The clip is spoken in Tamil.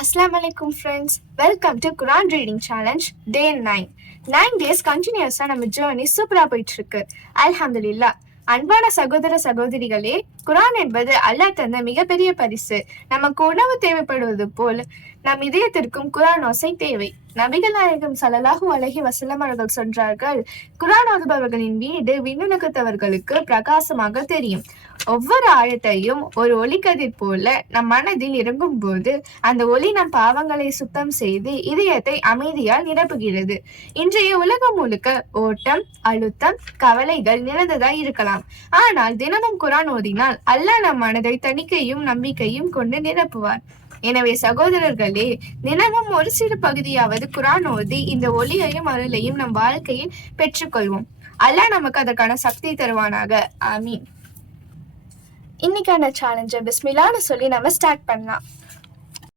Assalamu alaikum friends. Welcome to Quran Reading Challenge Day 9. 9 days continuousா நம்ம ஜேர்னி சூப்பரா போயிட்டு இருக்கு. அல்ஹம்துலில்லா. அன்பான சகோதர சகோதரிகளே, குரான் என்பது அல்லாஹ் தந்த மிகப்பெரிய பரிசு. நமக்கு உணவு தேவைப்படுவது போல் நம் இதயத்திற்கும் குரான் ஓசை தேவை. நபிகள் நாயகம் ஸல்லல்லாஹு அலைஹி வஸல்லம் அவர்கள் சொல்றார்கள், குரான் ஓதுபவர்களின் வீடு விண்ணுலகத்தவர்களுக்கு பிரகாசமாக தெரியும். ஒவ்வொரு ஆயத்தையும் ஒரு ஒளிக்கதிர் போல நம் மனதில் இறங்கும் போது அந்த ஒளி நம் பாவங்களை சுத்தம் செய்து இதயத்தை அமைதியால் நிரப்புகிறது. இன்றைய உலகம் முழுக்க ஓட்டம், அழுத்தம், கவலைகள் நிறைந்ததாய் இருக்கலாம். ஆனால் தினமும் குரான் ஓதினால் அல்லாஹ் நம் மனதை தணிக்கையும் நம்பிக்கையும் கொண்டு நிரப்புவார். எனவே சகோதரர்களே, தினமும் ஒரு சிறு பகுதியாவது குரான் ஓதி இந்த ஒளியையும் அருளையும் நம் வாழ்க்கையில் பெற்றுக்கொள்வோம். அல்லாஹ் நமக்கு அதற்கான சக்தி தருவானாக. ஆமீன். இன்னைக்கான சேலஞ்சை பிஸ்மில்லான்னு சொல்லி நம்ம ஸ்டார்ட் பண்ணலாம்.